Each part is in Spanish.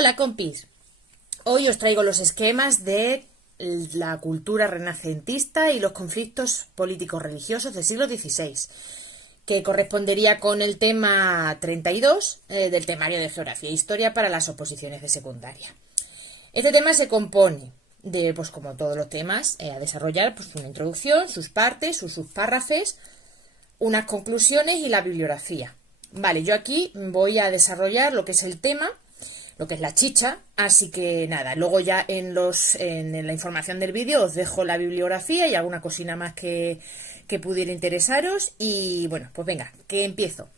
Hola compis, hoy os traigo los esquemas de la cultura renacentista y los conflictos políticos religiosos del siglo XVI, que correspondería con el tema 32 del temario de Geografía e Historia para las oposiciones de secundaria. Este tema se compone de, pues como todos los temas, a desarrollar pues, una introducción, sus partes, sus subpárrafes, unas conclusiones y la bibliografía. Vale, yo aquí voy a desarrollar lo que es el tema, lo que es la chicha, así que nada, luego ya en la información del vídeo os dejo la bibliografía y alguna cosina más que pudiera interesaros. Y bueno, pues venga, que empiezo.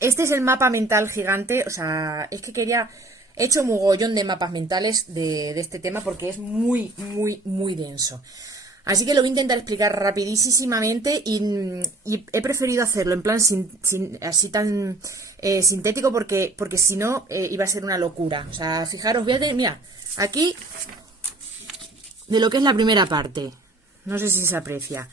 Este es el mapa mental gigante, o sea, es que he hecho un mogollón de mapas mentales de este tema porque es muy, muy, muy denso. Así que lo voy a intentar explicar rapidísimamente y he preferido hacerlo en plan así tan sintético porque si no iba a ser una locura. O sea, fijaros, voy a tener, mira, aquí de lo que es la primera parte. No sé si se aprecia.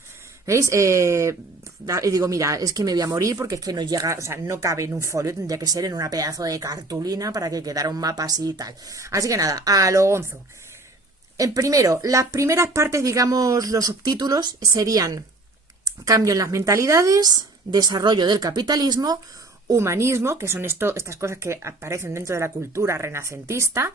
¿Veis? Y digo, mira, es que me voy a morir porque es que no llega, o sea, no cabe en un folio, tendría que ser en una pedazo de cartulina para que quedara un mapa así y tal. Así que nada, a lo gonzo. Primero, las primeras partes, digamos, los subtítulos serían cambio en las mentalidades, desarrollo del capitalismo, humanismo, que son estas cosas que aparecen dentro de la cultura renacentista,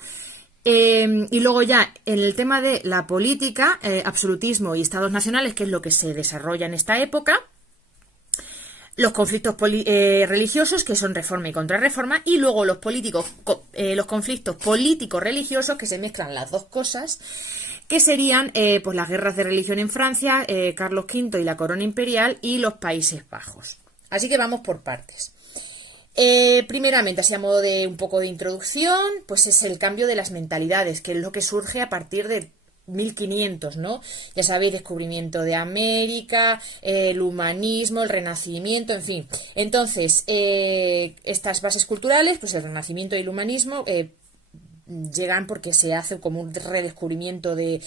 y luego ya en el tema de la política, absolutismo y estados nacionales, que es lo que se desarrolla en esta época, los conflictos religiosos, que son reforma y contrarreforma, y luego los conflictos políticos religiosos, que se mezclan las dos cosas, que serían pues las guerras de religión en Francia, Carlos V y la corona imperial, y los Países Bajos. Así que vamos por partes. Primeramente, así a modo de un poco de introducción, pues es el cambio de las mentalidades, que es lo que surge a partir de 1500, ¿no? Ya sabéis, descubrimiento de América, el humanismo, el renacimiento, en fin. Entonces, estas bases culturales, pues el renacimiento y el humanismo llegan porque se hace como un redescubrimiento de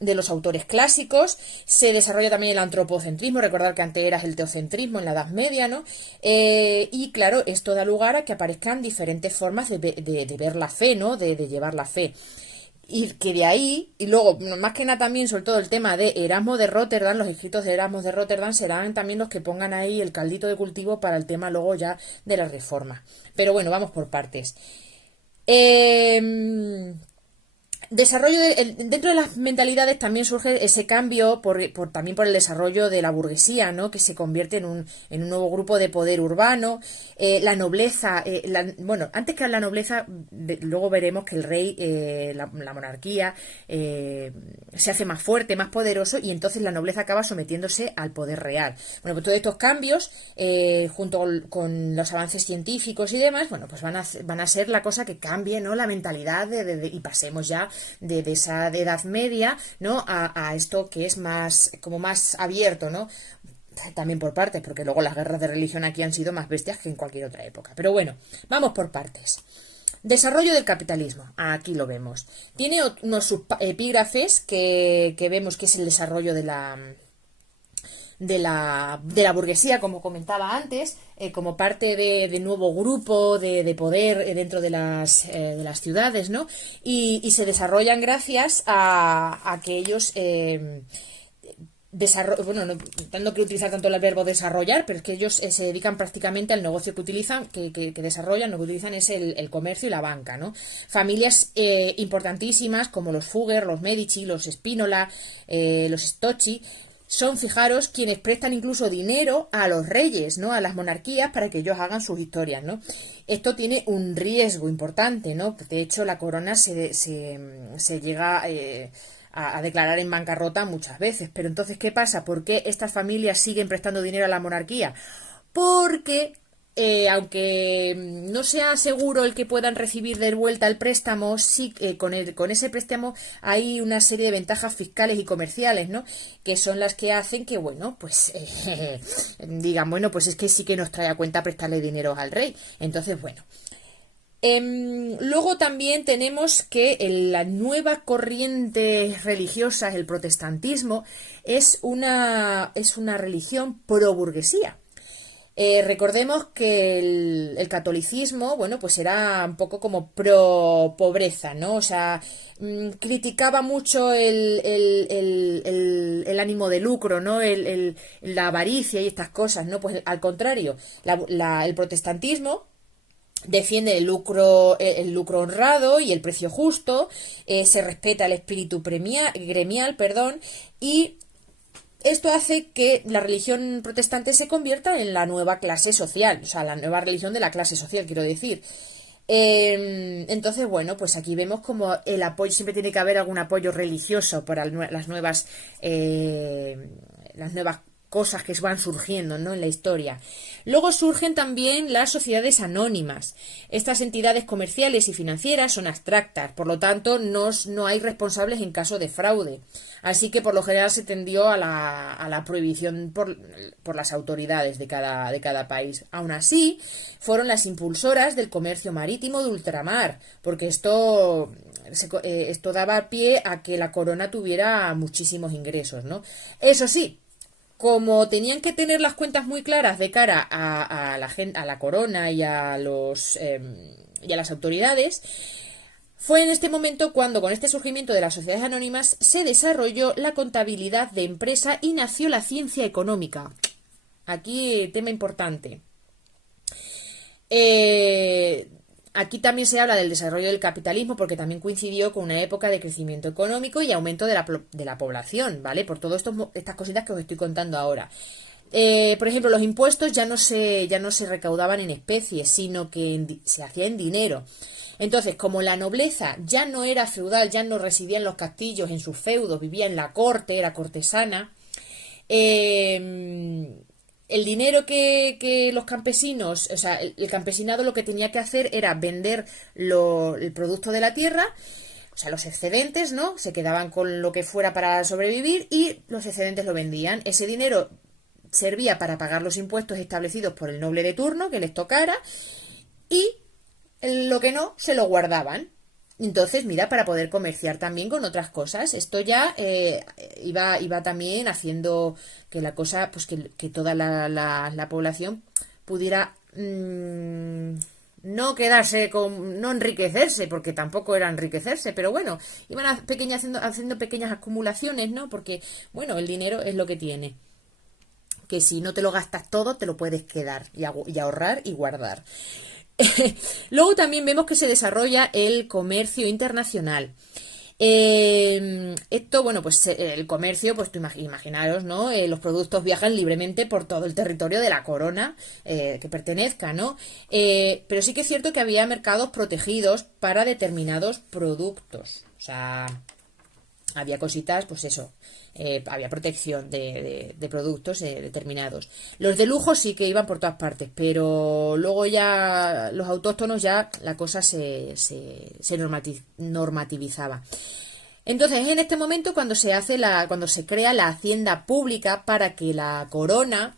los autores clásicos. Se desarrolla también el antropocentrismo, recordar que antes era el teocentrismo en la Edad Media, ¿no? Y claro, esto da lugar a que aparezcan diferentes formas de ver la fe, ¿no? De llevar la fe. Y que de ahí, y luego, más que nada también, sobre todo el tema de Erasmo de Rotterdam, los escritos de Erasmo de Rotterdam serán también los que pongan ahí el caldito de cultivo para el tema luego ya de la reforma. Pero bueno, vamos por partes. Desarrollo dentro de las mentalidades también surge ese cambio también por el desarrollo de la burguesía, ¿no? Que se convierte en un nuevo grupo de poder urbano, la nobleza, bueno, antes que la nobleza, luego veremos que el rey, la monarquía, se hace más fuerte, más poderoso, y entonces la nobleza acaba sometiéndose al poder real. Bueno, pues todos estos cambios, junto con los avances científicos y demás, bueno, pues van a ser la cosa que cambie, ¿no? La mentalidad y pasemos ya de esa Edad Media, ¿no? A esto que es más abierto, ¿no? También por partes, porque luego las guerras de religión aquí han sido más bestias que en cualquier otra época. Pero bueno, vamos por partes. Desarrollo del capitalismo, aquí lo vemos. Tiene unos epígrafes que vemos que es el desarrollo de la burguesía, como comentaba antes, como parte de nuevo grupo de poder dentro de las ciudades, ¿no? Y se desarrollan gracias a que ellos bueno, no tengo que utilizar tanto el verbo desarrollar, pero es que ellos se dedican prácticamente al negocio que utilizan, que desarrollan, lo que utilizan es el comercio y la banca, ¿no? Familias importantísimas como los Fugger, los Medici, los Spínola, los Stocci, son, fijaros, quienes prestan incluso dinero a los reyes, ¿no? A las monarquías para que ellos hagan sus historias, ¿no? Esto tiene un riesgo importante, ¿no? De hecho, la corona se llega a declarar en bancarrota muchas veces. Pero entonces, ¿qué pasa? ¿Por qué estas familias siguen prestando dinero a la monarquía? Porque aunque no sea seguro el que puedan recibir de vuelta el préstamo, sí con ese préstamo hay una serie de ventajas fiscales y comerciales, ¿no? Que son las que hacen que, bueno, pues digan, bueno, pues es que sí que nos trae a cuenta prestarle dinero al rey. Entonces, bueno. Luego también tenemos que la nueva corriente religiosa, el protestantismo, es una religión pro burguesía. Recordemos que el catolicismo, bueno, pues era un poco como pro pobreza, ¿no? O sea, criticaba mucho el ánimo de lucro, ¿no? La avaricia y estas cosas, ¿no? Pues al contrario, el protestantismo defiende el lucro honrado y el precio justo, se respeta el espíritu gremial, perdón, y esto hace que la religión protestante se convierta en la nueva clase social, o sea, la nueva religión de la clase social, quiero decir. Entonces, bueno, pues aquí vemos como el apoyo, siempre tiene que haber algún apoyo religioso para las nuevas cosas que van surgiendo, ¿no?, en la historia. Luego surgen también las sociedades anónimas. Estas entidades comerciales y financieras son abstractas, por lo tanto no hay responsables en caso de fraude. Así que por lo general se tendió a la prohibición por las autoridades de cada país. Aún así, fueron las impulsoras del comercio marítimo de ultramar, porque esto daba pie a que la corona tuviera muchísimos ingresos, ¿no? Eso sí, como tenían que tener las cuentas muy claras de cara a la corona y a las autoridades, fue en este momento cuando, con este surgimiento de las sociedades anónimas, se desarrolló la contabilidad de empresa y nació la ciencia económica. Aquí, tema importante. Aquí también se habla del desarrollo del capitalismo porque también coincidió con una época de crecimiento económico y aumento de la población, ¿vale? Por todo estas cositas que os estoy contando ahora. Por ejemplo, los impuestos ya no se recaudaban en especies, sino que se hacía en dinero. Entonces, como la nobleza ya no era feudal, ya no residía en los castillos, en sus feudos, vivía en la corte, era cortesana, el dinero que los campesinos, o sea, el campesinado lo que tenía que hacer era vender el producto de la tierra, o sea, los excedentes, ¿no? Se quedaban con lo que fuera para sobrevivir y los excedentes lo vendían. Ese dinero servía para pagar los impuestos establecidos por el noble de turno que les tocara y lo que no, se lo guardaban. Entonces, mira, para poder comerciar también con otras cosas. Esto ya iba también haciendo que la cosa, pues que toda la población pudiera no quedarse no enriquecerse, porque tampoco era enriquecerse, pero bueno, iban haciendo pequeñas acumulaciones, ¿no? Porque, bueno, el dinero es lo que tiene. Que si no te lo gastas todo, te lo puedes quedar y ahorrar y guardar. Luego también vemos que se desarrolla el comercio internacional. Esto, bueno, pues el comercio, pues imaginaros, ¿no? Los productos viajan libremente por todo el territorio de la corona que pertenezca, ¿no? Pero sí que es cierto que había mercados protegidos para determinados productos. O sea, había cositas, pues eso, había protección de productos determinados. Los de lujo sí que iban por todas partes, pero luego ya los autóctonos ya la cosa se normativizaba. Entonces, en este momento cuando se crea la hacienda pública para que la corona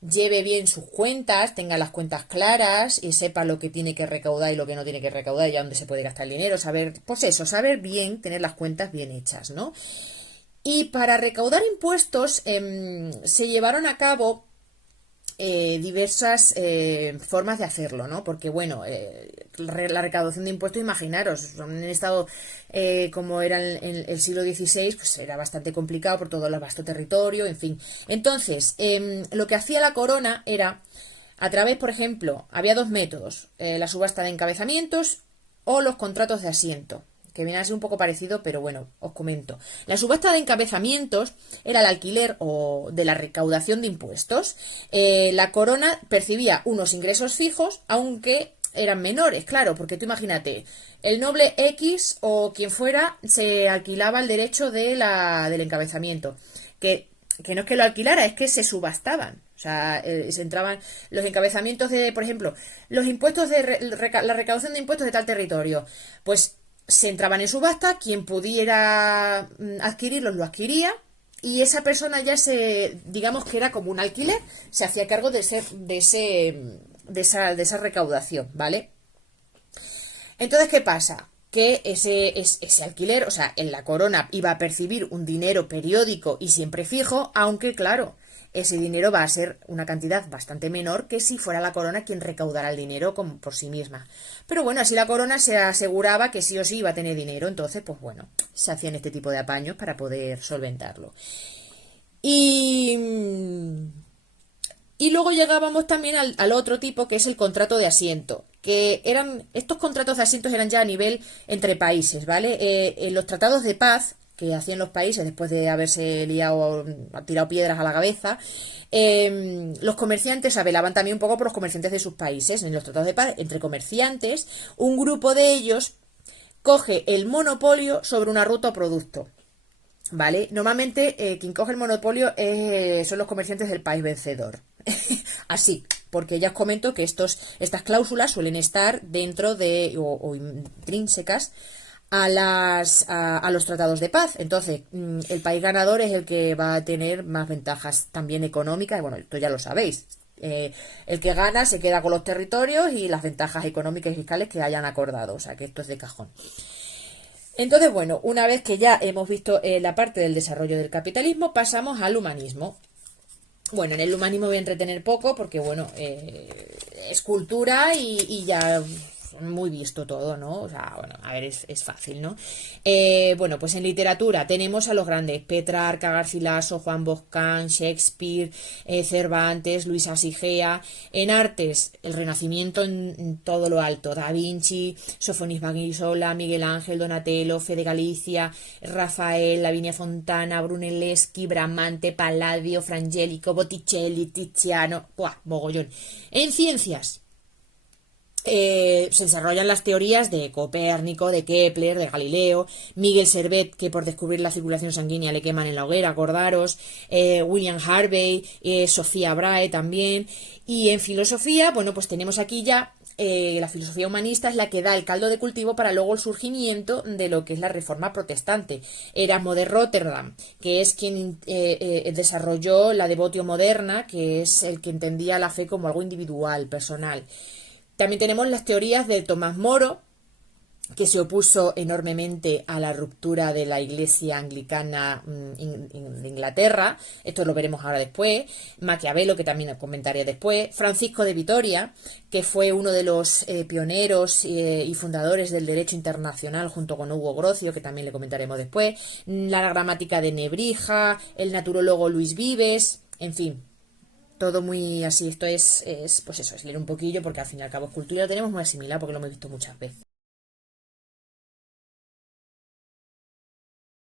lleve bien sus cuentas, tenga las cuentas claras y sepa lo que tiene que recaudar y lo que no tiene que recaudar y a dónde se puede gastar el dinero, saber bien, tener las cuentas bien hechas, ¿no? Y para recaudar impuestos se llevaron a cabo diversas formas de hacerlo, ¿no? Porque, bueno, la recaudación de impuestos, imaginaros, en un estado como era en el siglo XVI, pues era bastante complicado por todo el vasto territorio, en fin. Entonces, lo que hacía la corona era, a través, por ejemplo, había dos métodos, la subasta de encabezamientos o los contratos de asiento, que viene a ser un poco parecido, pero bueno, os comento. La subasta de encabezamientos era el alquiler o de la recaudación de impuestos. La corona percibía unos ingresos fijos, aunque eran menores, claro, porque tú imagínate, el noble X o quien fuera se alquilaba el derecho del encabezamiento, que no es que lo alquilara, es que se subastaban. O sea, se entraban los encabezamientos de, por ejemplo, los impuestos la recaudación de impuestos de tal territorio. Pues se entraban en subasta, quien pudiera adquirirlos lo adquiría y esa persona ya digamos que era como un alquiler, se hacía cargo de esa recaudación, ¿vale? Entonces, ¿qué pasa? Que ese alquiler, o sea, en la corona iba a percibir un dinero periódico y siempre fijo, aunque claro, ese dinero va a ser una cantidad bastante menor que si fuera la corona quien recaudara el dinero por sí misma. Pero bueno, así la corona se aseguraba que sí o sí iba a tener dinero, entonces pues bueno, se hacían este tipo de apaños para poder solventarlo. Y, y luego llegábamos también al otro tipo, que es el contrato de asiento, que estos contratos de asientos eran ya a nivel entre países, ¿vale? En los tratados de paz que hacían los países después de haberse tirado piedras a la cabeza, los comerciantes apelaban también un poco por los comerciantes de sus países. En los tratados de paz entre comerciantes, un grupo de ellos coge el monopolio sobre una ruta o producto. ¿Vale? Normalmente quien coge el monopolio son los comerciantes del país vencedor. Así, porque ya os comento que estas cláusulas suelen estar dentro de o intrínsecas a los tratados de paz. Entonces, el país ganador es el que va a tener más ventajas también económicas. Y bueno, esto ya lo sabéis. El que gana se queda con los territorios y las ventajas económicas y fiscales que hayan acordado. O sea, que esto es de cajón. Entonces, bueno, una vez que ya hemos visto la parte del desarrollo del capitalismo, pasamos al humanismo. Bueno, en el humanismo voy a entretener poco porque, bueno, es cultura y ya muy visto todo, ¿no? O sea, bueno, a ver, es fácil, ¿no? Bueno, pues en literatura tenemos a los grandes: Petrarca, Garcilaso, Juan Boscán, Shakespeare, Cervantes, Luis Asigea. En artes, el Renacimiento en todo lo alto: Da Vinci, Sofonis Bagisola, Miguel Ángel, Donatello, Fede Galicia, Rafael, Lavinia Fontana, Brunelleschi, Bramante, Palladio, Frangélico, Botticelli, Tiziano, ¡buah, mogollón! En ciencias, se desarrollan las teorías de Copérnico, de Kepler, de Galileo, Miguel Servet, que por descubrir la circulación sanguínea le queman en la hoguera, acordaros, William Harvey, Sofía Brahe también. Y en filosofía, bueno, pues tenemos aquí ya la filosofía humanista es la que da el caldo de cultivo para luego el surgimiento de lo que es la reforma protestante. Erasmo de Rotterdam, que es quien desarrolló la devotio moderna, que es el que entendía la fe como algo individual, personal. También tenemos las teorías de Tomás Moro, que se opuso enormemente a la ruptura de la Iglesia anglicana de Inglaterra. Esto lo veremos ahora después. Maquiavelo, que también comentaré después. Francisco de Vitoria, que fue uno de los pioneros y fundadores del derecho internacional junto con Hugo Grocio, que también le comentaremos después. La gramática de Nebrija, el naturólogo Luis Vives, en fin. Todo muy así, esto pues eso, es leer un poquillo porque al fin y al cabo es cultura, lo tenemos muy asimilado porque lo hemos visto muchas veces.